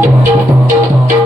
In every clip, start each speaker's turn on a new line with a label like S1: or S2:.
S1: Thank you.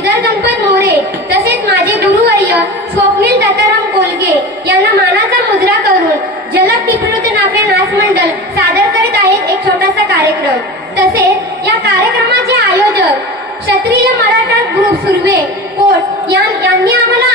S1: Shridhar Ganpat More तसेच माझे गुरुवर्य स्वप्नील दत्ताराम कोलगे यांना मानाचा मुद्रा करून जलद टिपणूचे नाफे नाच मंडळ सादर करीत आहेत एक छोटासा कार्यक्रम. तसेच या कार्यक्रमाचे आयोजक क्षत्रिय मराठा ग्रुप सुर्वे कोट यांनी आम्हाला